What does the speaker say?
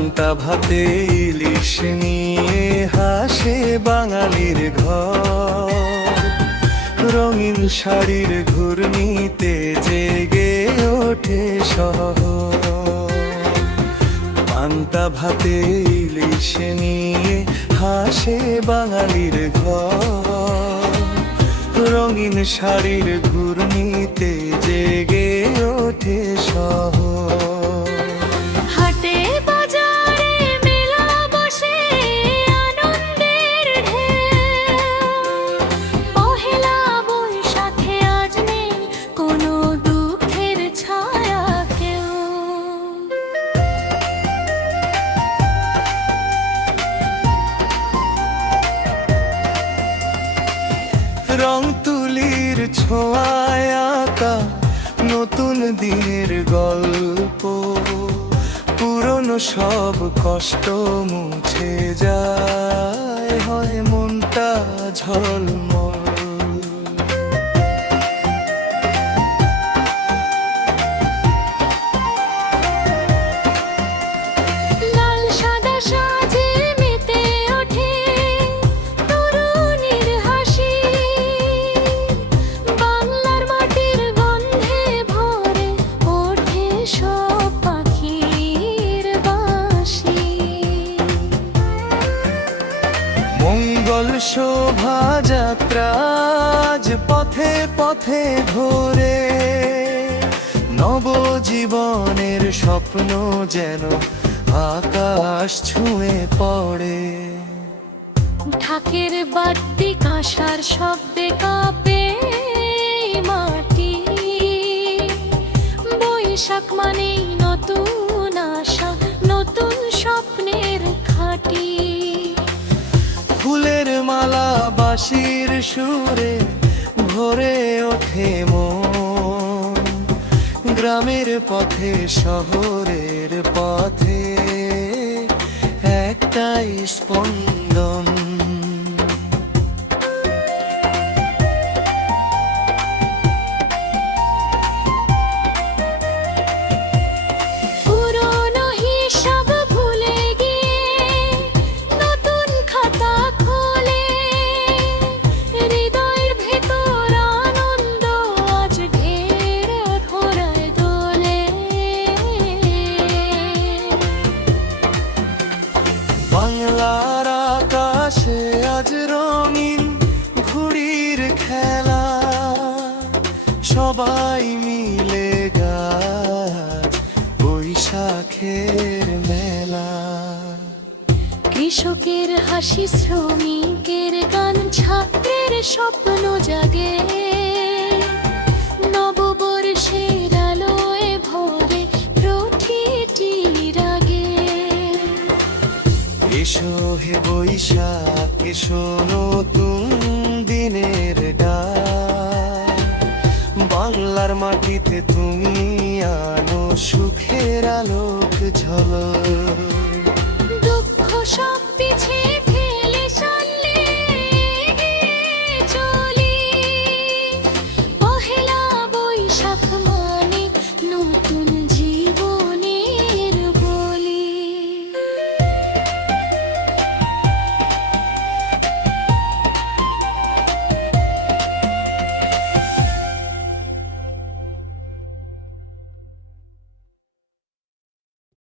পান্তা ভাতে ইলিশ নিয়ে হাসে বাঙালির ঘর, রঙিন শাড়ির ঘূর্ণিতে জেগে ওঠে শহর। পান্তা ভাতে ইলিশ নিয়ে হাসে বাঙালির ঘর, রঙিন শাড়ির ঘূর্ণিতে জেগে ওঠে শহর। রং তুলির ছোঁয়ায় আঁকা নতুন দিনের গল্প, পুরনো সব কষ্ট মুছে যায়, হয় মনটা ঝলমল। মঙ্গল শোভাযাত্রা আজ পথে পথে ঘোরে, নবজীবনের স্বপ্ন যেন আকাশ ছুঁয়ে পড়ে। ঢাকের বাদ্যি কাঁসার শব্দে কাঁপে মাটি, বৈশাখ মানেই নতুন আশা, নতুন স্বপ্নের ঘাঁটি। ফুলের মালা বাঁশির সুরে ভরে ওঠে মন, গ্রামের পথে শহরের পথে একটাই স্পন্দন। বাংলার আকাশে আজ রঙিন ঘুড়ির খেলা, সবাই মিলে গাছ বৈশাখের মেলা। কৃষকের হাসি, শ্রমিকের গান, ছাত্রের স্বপ্ন জাগে, নববর্ষের আলোয় ভরে প্রতিটি রাগে। এসো হে বৈশাখ, এসো নতুন দিনের ডাক, বাংলার মাটিতে তুমি আনো সুখের আলোক ঝলক।